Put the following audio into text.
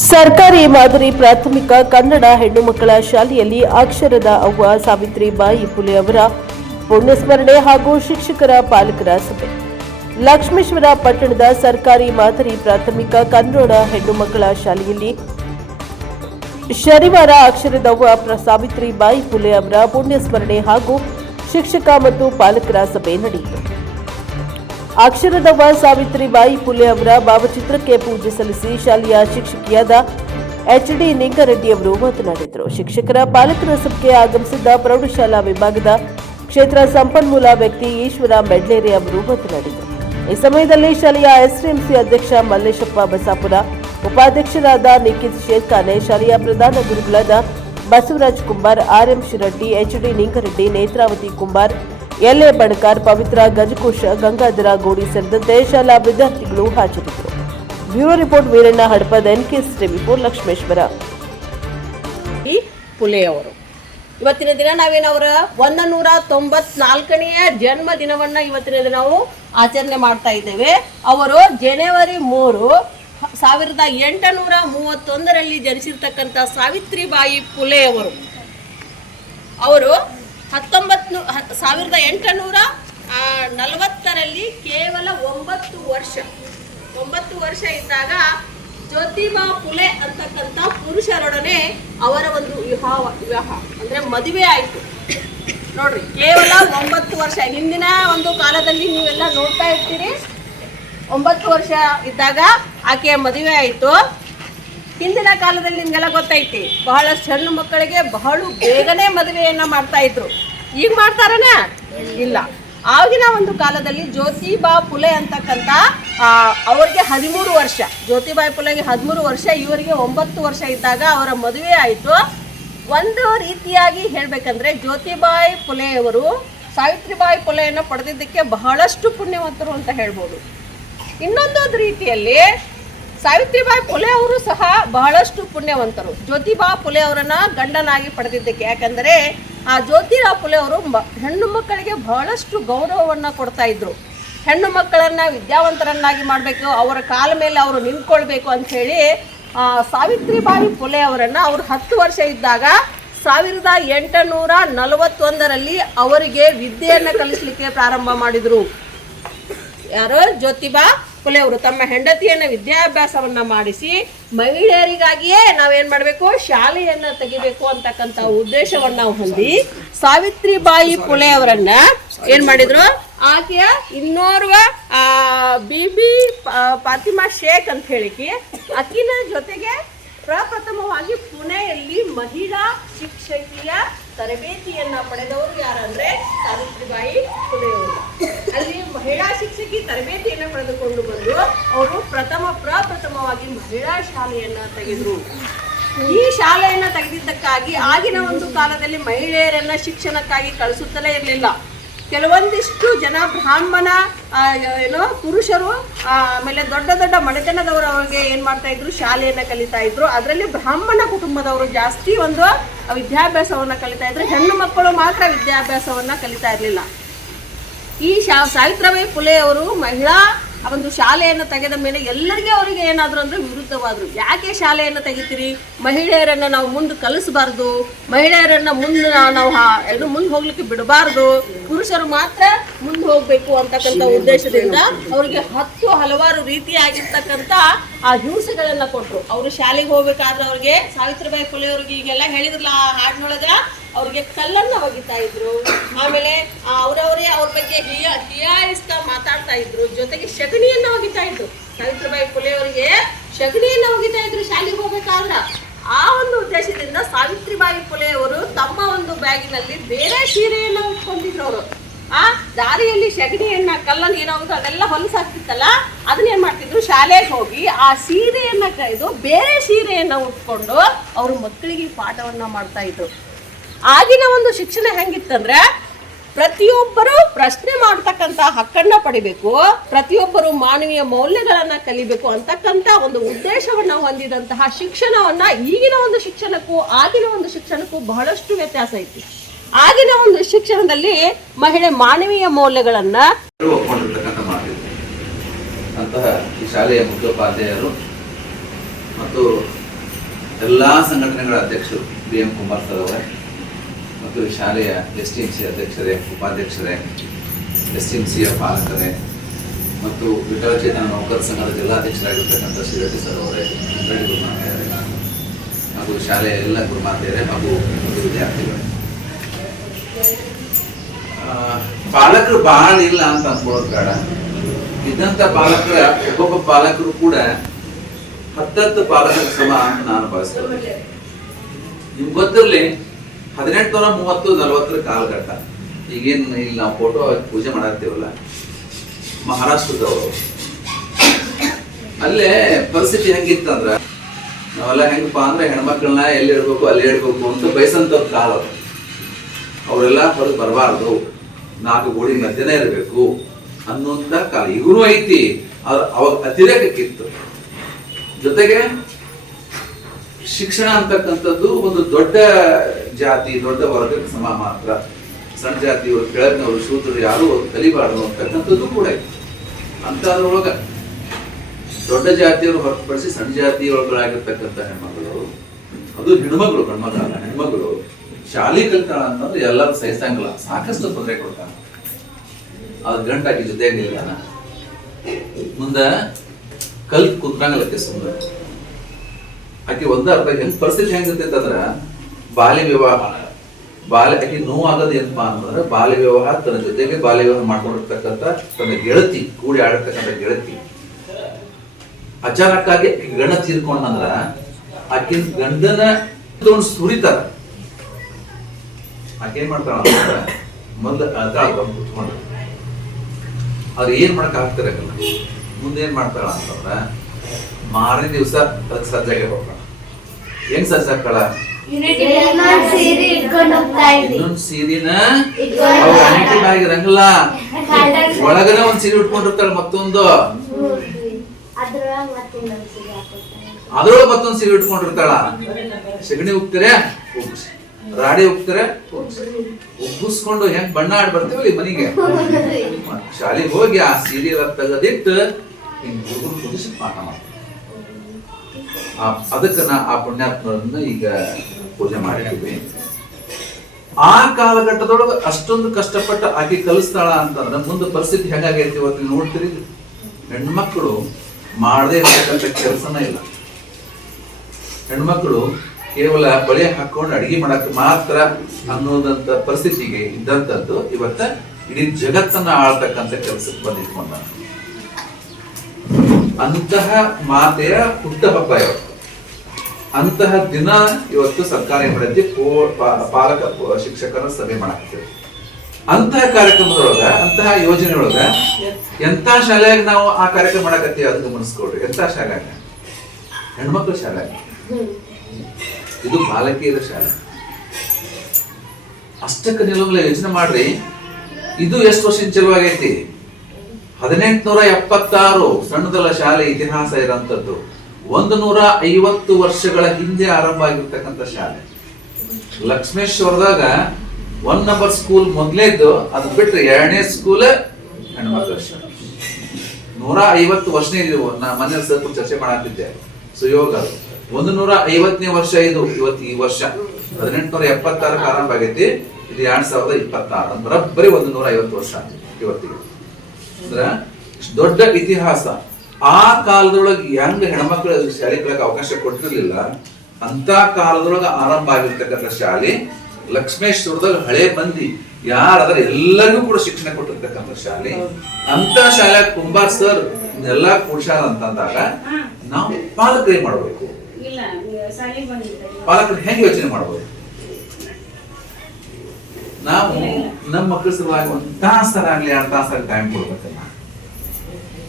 ಸರ್ಕಾರಿ ಮಾದರಿ ಪ್ರಾಥಮಿಕ ಕನ್ನಡ ಹೆಣ್ಣು ಮಕ್ಕಳ ಶಾಲೆಯಲ್ಲಿ ಅಕ್ಷರದ ಅವ್ವ ಸಾವಿತ್ರಿಬಾಯಿ ಪುಲೆ ಅವರ ಪುಣ್ಯಸ್ಮರಣೆ ಹಾಗೂ ಶಿಕ್ಷಕರ ಪಾಲಕರ ಸಭೆ. ಲಕ್ಷ್ಮೇಶ್ವರ ಪಟ್ಟಣದ ಸರ್ಕಾರಿ ಮಾದರಿ ಪ್ರಾಥಮಿಕ ಕನ್ನಡ ಹೆಣ್ಣು ಮಕ್ಕಳ ಶಾಲೆಯಲ್ಲಿ ಶನಿವಾರ ಅಕ್ಷರದವ್ವ ಸಾವಿತ್ರಿ ಸಾವಿತ್ರಿಬಾಯಿ ಪುಲೆ ಅವರ ಪುಣ್ಯಸ್ಮರಣೆ ಹಾಗೂ ಶಿಕ್ಷಕ ಮತ್ತು ಪಾಲಕರ ಸಭೆ ನಡೆಯಿತು. ಅಕ್ಷರದವ್ವ ಸಾವಿತ್ರಿಬಾಯಿ ಫುಲೆ ಅವರ ಭಾವಚಿತ್ರಕ್ಕೆ ಪೂಜೆ ಸಲ್ಲಿಸಿ ಶಾಲೆಯ ಶಿಕ್ಷಕಿಯಾದ ಎಚ್ ಡಿ ನಿಂಗರೆಡ್ಡಿ ಅವರು ಮಾತನಾಡಿದರು. ಶಿಕ್ಷಕರ ಪಾಲಕರ ಸಭೆಗೆ ಆಗಮಿಸಿದ್ದ ಪ್ರೌಢಶಾಲಾ ವಿಭಾಗದ ಕ್ಷೇತ್ರ ಸಂಪನ್ಮೂಲ ವ್ಯಕ್ತಿ ಈಶ್ವರ ಮೆಡ್ಲೇರಿ ಅವರು ಮಾತನಾಡಿದರು. ಈ ಸಮಯದಲ್ಲಿ ಶಾಲೆಯ ಎಸ್ಡಿಎಂಸಿ ಅಧ್ಯಕ್ಷ ಮಲ್ಲೇಶಪ್ಪ ಬಸಾಪುರ, ಉಪಾಧ್ಯಕ್ಷರಾದ ನಿಖಿತ್ ಶೇರ್ಖಾನೆ, ಶಾಲೆಯ ಪ್ರಧಾನ ಗುರುಗಳಾದ Basavaraj Kumbar, R M Shiraddi H D Ningareddy, Netravati Kumbar L A Banakar Pavitra Gajakosha Gangadhara Godi ಸೇರಿದಂತೆ ಶಾಲಾ ವಿದ್ಯಾರ್ಥಿಗಳು ಹಾಜರಿದ್ದರು. Bureau report Veeranna Hadapada N K S report Lakshmeshwar. ಈ ಪುಲೆಯವರು. ಇವತ್ತಿನ ದಿನ ನಾವೇನವರ ಒಂದ ನೂರ ತೊಂಬತ್ನಾಲ್ಕನೆಯ ಜನ್ಮ ದಿನವನ್ನ ಇವತ್ತಿನ ದಿನ ನಾವು ಆಚರಣೆ ಮಾಡ್ತಾ ಇದ್ದೇವೆ. ಅವರು ಜನವರಿ ಮೂರು, ಸಾವಿರದ ಎಂಟುನೂರ ಮೂವತ್ತೊಂದರಲ್ಲಿ ಜನಿಸಿರ್ತಕ್ಕಂಥ ಸಾವಿತ್ರಿಬಾಯಿ ಪುಲೆಯವರು. ಅವರು ಹತ್ತೊಂಬತ್ತು ಸಾವಿರದ ಎಂಟುನೂರ ನಲವತ್ತರಲ್ಲಿ ಕೇವಲ ಒಂಬತ್ತು ವರ್ಷ. ಒಂಬತ್ತು ವರ್ಷ ಇದ್ದಾಗ ಜ್ಯೋತಿಬಾ ಪುಲೆ ಅಂತಕ್ಕಂಥ ಪುರುಷರೊಡನೆ ಅವರ ಒಂದು ವಿವಾಹ ವಿವಾಹ, ಅಂದ್ರೆ ಮದುವೆ ಆಯಿತು. ನೋಡ್ರಿ, ಕೇವಲ ಒಂಬತ್ತು ವರ್ಷ. ಹಿಂದಿನ ಒಂದು ಕಾಲದಲ್ಲಿ ನೀವೆಲ್ಲ ನೋಡ್ತಾ ಇರ್ತೀರಿ. ಒಂಬತ್ತು ವರ್ಷ ಇದ್ದಾಗ ಆಕೆಯ ಮದುವೆ ಆಯಿತು. ಹಿಂದಿನ ಕಾಲದಲ್ಲಿ ನಿಮಗೆಲ್ಲ ಗೊತ್ತೈತಿ, ಬಹಳಷ್ಟು ಹೆಣ್ಣು ಮಕ್ಕಳಿಗೆ ಬಹಳ ಬೇಗನೆ ಮದುವೆಯನ್ನು ಮಾಡ್ತಾ ಇದ್ರು. ಈಗ ಮಾಡ್ತಾರನ? ಇಲ್ಲ. ಆಗಿನ ಒಂದು ಕಾಲದಲ್ಲಿ ಜ್ಯೋತಿಬಾ ಪುಲೆ ಅಂತಕ್ಕಂಥ ಅವರಿಗೆ ಹದಿಮೂರು ವರ್ಷ. ಜ್ಯೋತಿಬಾಯಿ ಪುಲೆಗೆ ಹದಿಮೂರು ವರ್ಷ, ಇವರಿಗೆ ಒಂಬತ್ತು ವರ್ಷ ಇದ್ದಾಗ ಅವರ ಮದುವೆ ಆಯಿತು. ಒಂದು ರೀತಿಯಾಗಿ ಹೇಳಬೇಕಂದ್ರೆ ಜ್ಯೋತಿಬಾಯಿ ಪುಲೆಯವರು ಸಾವಿತ್ರಿಬಾಯಿ ಪುಲೆಯನ್ನು ಪಡೆದಿದ್ದಕ್ಕೆ ಬಹಳಷ್ಟು ಪುಣ್ಯವಂತರು ಅಂತ ಹೇಳ್ಬೋದು. ಇನ್ನೊಂದೊಂದು ರೀತಿಯಲ್ಲಿ ಸಾವಿತ್ರಿಬಾಯಿ ಫುಲೆ ಅವರು ಸಹ ಬಹಳಷ್ಟು ಪುಣ್ಯವಂತರು. ಜ್ಯೋತಿಬಾ ಫುಲೆ ಅವರನ್ನ ಗಂಡನಾಗಿ ಪಡೆದಿದ್ದಕ್ಕೆ ಯಾಕಂದರೆ ಆ ಜ್ಯೋತಿರಾವ್ ಫುಲೆ ಅವರು ಹೆಣ್ಣು ಮಕ್ಕಳಿಗೆ ಬಹಳಷ್ಟು ಗೌರವವನ್ನು ಕೊಡ್ತಾ ಇದ್ರು. ಹೆಣ್ಣು ಮಕ್ಕಳನ್ನ ವಿದ್ಯಾವಂತರನ್ನಾಗಿ ಮಾಡಬೇಕು ಅವರ ಕಾಲ ಮೇಲೆ ಅವರು ನಿಂತ್ಕೊಳ್ಬೇಕು ಆ, ಸಾವಿತ್ರಿಬಾಯಿ ಫುಲೆ ಅವರನ್ನು ಅವರು ಹತ್ತು ವರ್ಷ ಇದ್ದಾಗ ಸಾವಿರದ ಎಂಟುನೂರ ನಲವತ್ತೊಂದರಲ್ಲಿ ಅವರಿಗೆ ವಿದ್ಯೆಯನ್ನು ಕಲಿಸಲಿಕ್ಕೆ ಪ್ರಾರಂಭ ಮಾಡಿದರು. ಯಾರು? ಜ್ಯೋತಿಬಾ? ಫುಲೆ ಅವರು ತಮ್ಮ ಹೆಂಡತಿಯನ್ನ ವಿದ್ಯಾಭ್ಯಾಸವನ್ನ ಮಾಡಿಸಿ ಮಹಿಳೆಯರಿಗಾಗಿಯೇ ನಾವೇನ್ ಮಾಡಬೇಕು? ಶಾಲೆಯನ್ನ ತೆಗಿಬೇಕು ಅಂತಕ್ಕಂಥ ಉದ್ದೇಶವನ್ನ ಹೊಂದಿ ಸಾವಿತ್ರಿಬಾಯಿ ಪುಲೆ ಅವರನ್ನ ಏನ್ ಮಾಡಿದ್ರು? ಆಕೆಯ ಇನ್ನೋರ್ವ ಬಿಬಿ ಪ- ಫಾತಿಮಾ ಶೇಖ್ ಅಂತ ಹೇಳಿಕಿ, ಅಕ್ಕಿನ ಜೊತೆಗೆ ಪ್ರಪ್ರಥಮವಾಗಿ ಪುಣೆಯಲ್ಲಿ ಮಹಿಳಾ ಶಿಕ್ಷಕಿಯ ತರಬೇತಿಯನ್ನ ಪಡೆದವರು ಯಾರಂದ್ರೆ ಸಾವಿತ್ರಿಬಾಯಿ ಫುಲೆಯವರು ಅಲ್ಲಿ ಮಹಿಳಾ ಶಿಕ್ಷಕಿ ತರಬೇತಿಯನ್ನ ಪಡೆದುಕೊಂಡು ಬಂದು ಅವರು ಪ್ರಥಮ ಪ್ರಪ್ರಥಮವಾಗಿ ಮಹಿಳಾ ಶಾಲೆಯನ್ನ ತೆಗೆದ್ರು. ಈ ಶಾಲೆಯನ್ನ ತೆಗೆದಿದ್ದಕ್ಕಾಗಿ ಆಗಿನ ಒಂದು ಕಾಲದಲ್ಲಿ ಮಹಿಳೆಯರನ್ನ ಶಿಕ್ಷಣಕ್ಕಾಗಿ ಕಳಿಸುತ್ತಲೇ ಇರಲಿಲ್ಲ. ಕೆಲವೊಂದಿಷ್ಟು ಜನ ಬ್ರಾಹ್ಮಣ ಏನೋ ಪುರುಷರು ಆಮೇಲೆ ದೊಡ್ಡ ದೊಡ್ಡ ಮನೆತನದವರು ಅವರಿಗೆ ಏನು ಮಾಡ್ತಾ ಇದ್ರು? ಶಾಲೆಯನ್ನ ಕಲಿತಾ ಇದ್ರು. ಅದರಲ್ಲಿ ಬ್ರಾಹ್ಮಣ ಕುಟುಂಬದವರು ಜಾಸ್ತಿ ಒಂದು ವಿದ್ಯಾಭ್ಯಾಸವನ್ನ ಕಲಿತಾ ಇದ್ರು ಹೆಣ್ಣು ಮಕ್ಕಳು ಮಾತ್ರ ವಿದ್ಯಾಭ್ಯಾಸವನ್ನು ಕಲಿತಾ ಇರಲಿಲ್ಲ. ಈ ಶಾ ಸಾವಿತ್ರಿಬಾಯಿ ಫುಲೆ ಅವರು ಮಹಿಳಾ ಒಂದು ಶಾಲೆಯನ್ನು ತೆಗೆದ ಮೇಲೆ ಎಲ್ಲರಿಗೆ ಅವರಿಗೆ ಏನಾದ್ರು ಅಂದ್ರೆ ವಿರುದ್ಧವಾದ್ರು. ಯಾಕೆ ಶಾಲೆಯನ್ನು ತೆಗಿತೀರಿ? ಮಹಿಳೆಯರನ್ನ ನಾವು ಮುಂದೆ ಕಲಿಸಬಾರ್ದು. ಮಹಿಳೆಯರನ್ನ ಮುಂದೆ ನಾವು ಏನು ಮುಂದೆ ಹೋಗ್ಲಿಕ್ಕೆ ಬಿಡಬಾರ್ದು. ಪುರುಷರು ಮಾತ್ರ ಮುಂದೆ ಹೋಗ್ಬೇಕು ಅಂತಕ್ಕಂಥ ಉದ್ದೇಶದಿಂದ ಅವರಿಗೆ ಹತ್ತು ಹಲವಾರು ರೀತಿಯಾಗಿರ್ತಕ್ಕಂಥ ಆ ಹಿಂಸೆಗಳನ್ನ ಕೊಟ್ರು. ಅವರು ಶಾಲೆಗೆ ಹೋಗ್ಬೇಕಾದ್ರೆ ಅವ್ರಿಗೆ ಸಾವಿತ್ರಿಬಾಯಿ ಫುಲೆ ಅವ್ರಿಗೆ ಈಗೆಲ್ಲ ಹೇಳಿದ್ರಲ್ಲ ಆ ಹಾಡಿನೊಳಗ ಅವ್ರಿಗೆ ಕಲ್ಲನ್ನ ಒಗಿತಾ ಇದ್ರು. ಆಮೇಲೆ ಅವರವರೇ ಮಾತಾಡ್ತಾ ಇದ್ರು, ಜೊತೆಗೆ ಶಗಣಿಯನ್ನ ಒಗಿತಾ ಇದ್ರು. ಸಾವಿತ್ರಿಬಾಯಿ ಫುಲೆ ಅವರಿಗೆ ಶಗಣಿಯನ್ನ ಒಗಿತಾ ಇದ್ರು ಶಾಲೆಗೆ ಹೋಗ್ಬೇಕಾದ್ರ. ಆ ಒಂದು ಉದ್ದೇಶದಿಂದ ಸಾವಿತ್ರಿಬಾಯಿ ಫುಲೆ ಅವರು ತಮ್ಮ ಒಂದು ಬ್ಯಾಗಿನಲ್ಲಿ ಬೇರೆ ಸೀರೆಯನ್ನ ಉಟ್ಕೊಂಡಿದ್ರು ಅವರು ಆ, ದಾರಿಯಲ್ಲಿ ಶಗಣಿಯನ್ನ ಕಲ್ಲನ್ನು ಏನಾಗುತ್ತೋ ಅದೆಲ್ಲ ಹೊಲಸಾಗ್ತಿತ್ತಲ್ಲ, ಅದನ್ನ ಏನ್ ಮಾಡ್ತಿದ್ರು? ಶಾಲೆಗೆ ಹೋಗಿ ಆ ಸೀರೆಯನ್ನ ಕರೆದು ಬೇರೆ ಸೀರೆಯನ್ನ ಉಟ್ಕೊಂಡು ಅವರು ಮಕ್ಕಳಿಗೆ ಪಾಠವನ್ನ ಮಾಡ್ತಾ ಇದ್ರು. ಆಗಿನ ಒಂದು ಶಿಕ್ಷಣ ಹೆಂಗಿತ್ತಂದ್ರೆ ಪ್ರತಿಯೊಬ್ಬರು ಪ್ರಶ್ನೆ ಮಾಡ್ತಕ್ಕಂತ ಹಕ್ಕನ್ನ ಪಡಿಬೇಕು, ಪ್ರತಿಯೊಬ್ಬರು ಮಾನವೀಯ ಮೌಲ್ಯಗಳನ್ನ ಕಲಿಬೇಕು ಅಂತಕ್ಕಂತ ಒಂದು ಉದ್ದೇಶವನ್ನ ಹೊಂದಿದಂತಹ ಶಿಕ್ಷಣವನ್ನ ಈಗಿನ ಒಂದು ಶಿಕ್ಷಣಕ್ಕೂ, ಆಗಿನ ಒಂದು ಶಿಕ್ಷಣಕ್ಕೂ ಬಹಳಷ್ಟು ವ್ಯತ್ಯಾಸ ಐತಿ. ಆಗಿನ ಒಂದು ಶಿಕ್ಷಣದಲ್ಲಿ ಮಹಿಳೆ ಮಾನವೀಯ ಮೌಲ್ಯಗಳನ್ನ ಅಂತಹ ಈ ಶಾಲೆಯ ಮುಖ್ಯೋಪಾಧ್ಯಾಯರು ಮತ್ತು ಎಲ್ಲಾ ಸಂಘಟನೆಗಳ ಅಧ್ಯಕ್ಷರು ಬಿ ಎಂ ಕುಮಾರ್ ಸರ್ ಅವರೇ ಮತ್ತು ಶಾಲೆಯ ಎಸ್ ಟಿ ಎಂ ಸಿ ಅಧ್ಯಕ್ಷರೇ, ಉಪಾಧ್ಯಕ್ಷರೇ ಎಸ್ ಟಿ ಎಂ ಸಿಯ ಪಾಲಕರೇ ಮತ್ತು ವಿಕಲಚೇತನ ನೌಕರ ಸಂಘದ ಜಿಲ್ಲಾಧ್ಯಕ್ಷರಾಗಿರ್ತಕ್ಕಂಥ ಶ್ರೀ ರೆಡ್ಡಿ ಸರ್ ಅವರೇ ರೆಡ್ಡಿ ಗುರುಮಾತೆಯರೇ ಹಾಗೂ ಶಾಲೆಯ ಎಲ್ಲ ಗುರುಮಾತೆಯರೇ ಹಾಗೂ ವಿದ್ಯಾರ್ಥಿಗಳೇ. ಪಾಲಕರು ಬಹಳ ಇಲ್ಲ ಅಂತ ಅನ್ಕೊಳ್ಳೋದು ಬೇಡ. ಇದ್ದಂಥ ಪಾಲಕರ, ಒಬ್ಬೊಬ್ಬ ಪಾಲಕರು ಕೂಡ ಹತ್ತತ್ತು ಪಾಲಕರ ಸಮ ಅಂತ ನಾನು ಭಾವಿಸ್ತೇನೆ ನಿಮ್ಗೆ ಗೊತ್ತಿರಲಿ ಹದಿನೆಂಟುನೂರ ಮೂವತ್ತು ನಲವತ್ತರ ಕಾಲಘಟ್ಟ. ಈಗೇನು ಇಲ್ಲಿ ನಾವು ಫೋಟೋ ಪೂಜೆ ಮಾಡಾಕ್ತೀವಲ್ಲ? ಮಹಾರಾಷ್ಟ್ರದವರು. ಅಲ್ಲೇ ಪರಿಸ್ಥಿತಿ ಹೆಂಗಿತ್ತಂದ್ರ ನಾವೆಲ್ಲ ಹೆಂಗಪ್ಪ ಅಂದ್ರೆ ಹೆಣ್ಮಕ್ಳನ್ನ ಎಲ್ಲಿ ಇಡ್ಬೇಕು, ಅಲ್ಲಿ ಇಡ್ಬೇಕು ಅಂತ ಬಯಸಂತ ಕಾಲ. ಅವರೆಲ್ಲ ಹೊರಗೆ ಬರಬಾರ್ದು. ನಾಲ್ಕು ಗೋಡಿ ಮಧ್ಯನೇ ಇರಬೇಕು ಅನ್ನುವಂತ ಕಾಲ. ಇವರು ಐತಿ. ಅವ್ರ ಅವಾಗ ಅತಿರೇಕಕ್ಕಿತ್ತು. ಜೊತೆಗೆ ಶಿಕ್ಷಣ ಅಂತಕ್ಕಂಥದ್ದು ಒಂದು ದೊಡ್ಡ ಜಾತಿ ದೊಡ್ಡ ವರ್ಗಕ್ಕೆ ಸಮ ಮಾತ್ರ. ಸಣ್ಣ ಜಾತಿಯವರು ಕೆಳಗಿನವರು ಶೂದ್ರರು ಯಾರು ಕಲಿಬಾರ್ದು ಅಂತಕ್ಕಂಥದ್ದು ಕೂಡ ಅಂತದ್ರೊಳಗ ದೊಡ್ಡ ಜಾತಿಯವರು ಹೊರತುಪಡಿಸಿ ಸಣ್ಣ ಜಾತಿಯೊಳಗಳಾಗಿರ್ತಕ್ಕಂಥ ಹೆಣ್ಮಗಳು ಅದು ಹೆಣ್ಮಗಳು ಗಣ್ಮಗಳ ಹೆಣ್ಮಗಳು ಶಾಲೆ ಕಲಿತಾಳ ಅಂತಂದ್ರೆ ಎಲ್ಲರೂ ಸಹಿಸಂಗಿಲ್ಲ. ಸಾಕಷ್ಟು ತೊಂದರೆ ಕೊಡ್ತಾನ ಅದ್ ಗಂಟಾಕಿ ಜೊತೆ ಇಲ್ಲ ಮುಂದ ಕಲ್ತ್ ಕುಂತ್ರಂಗಲಕ್ಕೆ ಸುಮ್ಮನೆ ಆಕೆ ಒಂದ ಅರ್ಥ ಹೆಂಗ್ ಪರಿಸ್ಥಿತಿ ಹೆಂಗಿರ್ತೈತೆ ಅಂದ್ರ ಬಾಲ್ಯ ವಿವಾಹ ಬಾಲ್ಯ, ಆಕೆ ನೋವಾಗದ ಏನಪ್ಪ ಅಂತಂದ್ರೆ ಬಾಲ್ಯ ವಿವಾಹ ತನ್ನ ಜೊತೆಗೆ ಬಾಲ್ಯ ವಿವಾಹ ಮಾಡ್ಕೊಂಡಿರ್ತಕ್ಕಂಥ ತನ್ನ ಗೆಳತಿ, ಕೂಡಿ ಆಡಿರ್ತಕ್ಕಂಥ ಗೆಳತಿ. ಅಚಾನಕ್ ಆಗಿ ಆಕೆ ಗಂಡ ತೀರ್ಕೊಂಡಂದ್ರ ಆಕಿನ ಗಂಡನ ಒಂದು ಸುರಿತಾರ. ಆಕೆ ಏನ್ ಮಾಡ್ತಾಳ ಮೊದ್ಲು ಬಂದು ಕುತ್ಕೊಂಡು ಅವ್ರು ಏನ್ ಮಾಡಕ್ ಆಗ್ತಿರಕಲ್ಲ ಮುಂದೇನ್ ಮಾಡ್ತಾಳ ಅಂತಂದ್ರ ಮಾರನೇ ದಿವಸ ಅದಕ್ಕೆ ಸಜ್ಜಾಗೆ ಹೋಗ್ತಾಳ. ಹೆಂಗ್ ಸಜ್ಜಾಕಳ ಇರಂಗಿಲ್ಲ. ಒಳಗನೆ ಒಂದ್ ಸೀರೆ ಉಟ್ಕೊಂಡಿರ್ತಾಳೆ ಮತ್ತೊಂದು. ಅದ್ರೊಳಗ ಮತ್ತೊಂದು ಸೀರೆ ಉಟ್ಕೊಂಡಿರ್ತಾಳ ಸಗಣಿ ಹೋಗ್ತಾರೆ ರಾಡಿ ಹೋಗ್ತಾರೆ ಉಬ್ಬಿಸ್ಕೊಂಡು ಹೆಂಗ್ ಬಣ್ಣ ಆಡ್ ಬರ್ತೀವಿ ಈ ಮನೆಗೆ? ಶಾಲೆಗೆ ಹೋಗಿ ಆ ಸೀರೆ ಎಲ್ಲ ತೆಗೆದಿಟ್ಟು ಹಿಂಗ್ ಹುಡುಗರು ಕುದಿಸಿ ಪಾಠ ಮಾಡ್ತಾರೆ ಆ- ಅದಕ್ಕೆ ನಾ ಆ ಪುಣ್ಯಾತ್ಮರನ್ನ ಈಗ ಪೂಜೆ ಮಾಡಿದ್ದೀವಿ ಆ ಕಾಲಘಟ್ಟದೊಳಗೆ ಅಷ್ಟೊಂದು ಕಷ್ಟಪಟ್ಟು ಆಕೆ ಕಲಿಸ್ತಾಳ ಅಂತಂದ್ರೆ ಮುಂದೆ ಪರಿಸ್ಥಿತಿ ಹೆಂಗಾಗೈತಿ ಇವತ್ತು ನೋಡ್ತೀರಿ. ಹೆಣ್ಮಕ್ಳು ಮಾಡದೇ ಇರತಕ್ಕಂಥ ಕೆಲಸನ ಇಲ್ಲ. ಹೆಣ್ಮಕ್ಳು ಕೇವಲ ಬಳೆ ಹಾಕೊಂಡು ಅಡಿಗೆ ಮಾಡಕ್ ಮಾತ್ರ ಅನ್ನೋದಂತ ಪರಿಸ್ಥಿತಿಗೆ ಇದ್ದಂಥದ್ದು ಇವತ್ತ ಇಡೀ ಜಗತ್ತನ್ನ ಆಳ್ತಕ್ಕಂಥ ಕೆಲಸಕ್ಕೆ ಬಂದಿಟ್ಕೊಂಡ ಅಂತಹ ಮಾತೆಯ ಹುಟ್ಟಹಬ್ಬ ಇವತ್ತು. ಅಂತಹ ದಿನ ಇವತ್ತು ಸರ್ಕಾರ ಏನ್ ಮಾಡೈತಿ? ಪಾಲಕ ಶಿಕ್ಷಕರ ಸಭೆ ಮಾಡಾಕ್ತೇವೆ ಅಂತಹ ಕಾರ್ಯಕ್ರಮದೊಳಗ, ಅಂತಹ ಯೋಜನೆ ಒಳಗ ಎಂತ ಶಾಲೆಯಾಗ ನಾವು ಆ ಕಾರ್ಯಕ್ರಮ ಮಾಡಕತ್ತೀವಿ ಅದನ್ನ ಗಮನಿಸ್ಕೊಡ್ರಿ ಎಂತ ಶಾಲೆಯಾಗ? ಹೆಣ್ಮಕ್ಳ ಶಾಲೆ. ಇದು ಬಾಲಕಿಯರ ಶಾಲೆ. ಅಷ್ಟಕ್ಕ ನಿಲುವಲ್ಲ ಯೋಚನೆ ಮಾಡ್ರಿ. ಇದು ಎಷ್ಟು ವರ್ಷ ಚಲುವಾಗೈತಿ ಹದಿನೆಂಟುನೂರ ಎಪ್ಪತ್ತಾರು ಸಣ್ಣದಲ್ಲ ಶಾಲೆ ಇತಿಹಾಸ ಇರೋಂಥದ್ದು ಒಂದು ನೂರ ಐವತ್ತು ವರ್ಷಗಳ ಹಿಂದೆ ಆರಂಭ ಆಗಿರ್ತಕ್ಕಂಥ ಶಾಲೆ. ಲಕ್ಷ್ಮೇಶ್ವರದಾಗ ಒನ್ ನಂಬರ್ ಸ್ಕೂಲ್ ಮೊದ್ಲೇದ್ದು ಅದು ಬಿಟ್ಟರೆ ಎರಡನೇ ಸ್ಕೂಲ್ ಹೆಣ್ಮಕ್ಳ ಶಾಲೆ ನೂರ ಐವತ್ತು ವರ್ಷನೇ ಇದು. ನಾ ಮನೆ ಸ್ವಲ್ಪ ಚರ್ಚೆ ಮಾಡಾತಿದ್ದೆ ಸುಯೋಗ. ಒಂದು ನೂರ ಐವತ್ತನೇ ವರ್ಷ ಇದು. ಇವತ್ತು ಈ ವರ್ಷ. ಹದಿನೆಂಟುನೂರ ಎಪ್ಪತ್ತಾರಕ್ಕೆ ಆರಂಭ ಆಗೈತಿ. ಇದು ಎರಡ್ ಸಾವಿರದ ಇಪ್ಪತ್ತಾರು. ಬರೋಬ್ಬರಿ ಒಂದು ನೂರ ಐವತ್ತು ವರ್ಷ ಇವತ್ತಿಗೆ. ಅಂದ್ರ ದೊಡ್ಡ ಇತಿಹಾಸ. ಆ ಕಾಲದೊಳಗೆ ಹೆಂಗ್ ಹೆಣ್ಮಕ್ಳು ಶಾಲೆ ಅವಕಾಶ ಕೊಟ್ಟಿರಲಿಲ್ಲ ಅಂತ ಕಾಲದೊಳಗೆ ಆರಂಭ ಆಗಿರ್ತಕ್ಕಂಥ ಶಾಲೆ ಲಕ್ಷ್ಮೇಶ್ವರದಾಗ ಹಳೆ ಮಂದಿ ಯಾರಾದ್ರೆ ಎಲ್ಲರಿಗೂ ಕೂಡ ಶಿಕ್ಷಣ ಕೊಟ್ಟಿರ್ತಕ್ಕಂಥ ಶಾಲೆ. ಅಂತ ಶಾಲೆ ಕುಂಬಾರ್ ಸರ್ ಎಲ್ಲಾ ಕೂಡ್ಸಾರ ಅಂತಂದಾಗ ನಾವು ಪಾಲಕರು ಮಾಡಬೇಕು. ಪಾಲಕರು ಹೆಂಗ್ ಯೋಚನೆ ಮಾಡಬಹುದು ನಾವು ನಮ್ಮ ಮಕ್ಕಳ ಸಲುವಾಗಿ ಒಂದು ತಾಸರಾಗ್ಲಿ ಎರಡು ತಾಸಾಗ್ಲಿ ಟೈಮ್ ಕೊಡ್ಬೇಕಲ್ಲ.